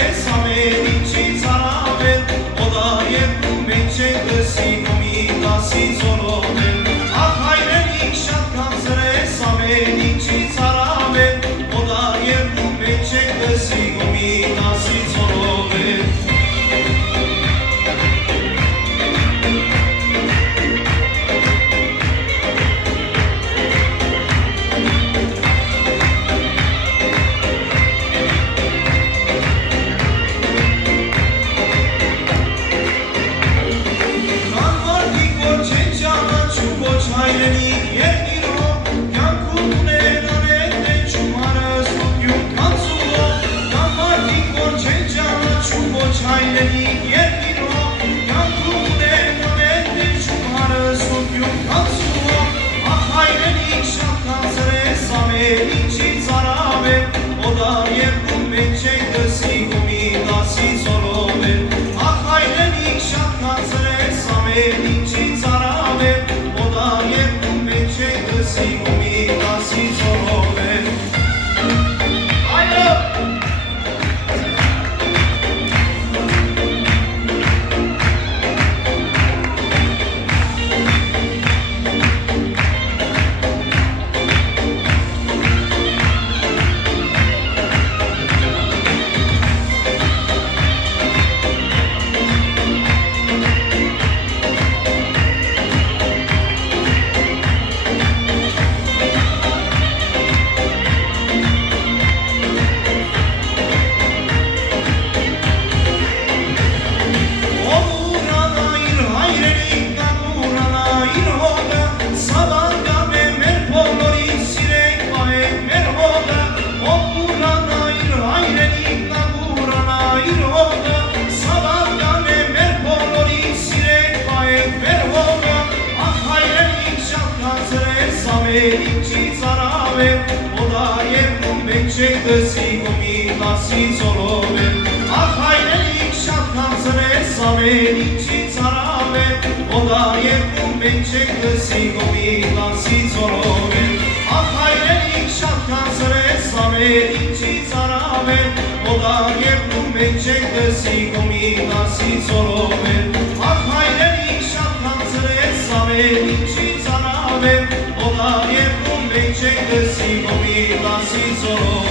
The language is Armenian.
հանձրես ամենիչից առավել Օ դա երկում մեջ է դսինում ի դասից ոլովել Ախ հայրենիք շատ հանձրես ամենիչից առավել Օ դա երկում մեջ է դսինում ի դասից ոլովել Ամենիչից առավել, Օ դա երկում մեջ է դսինում ի դասից ոլովել Ախ հայրենիք շատ հանձրես ամենիչից առավել Օ դա երկում մեջ է դսինում ի դասից ոլովել Ախ հայրենիք շատ հանձրես ամենիչից առավել Օ դա երկում մեջ է դսինում ի դասից ոլովել Ախ հայրենիք շատ հանձրես ամենիչից առավել Օ դա երկում մեջ է դսինում ի դասից ոլովել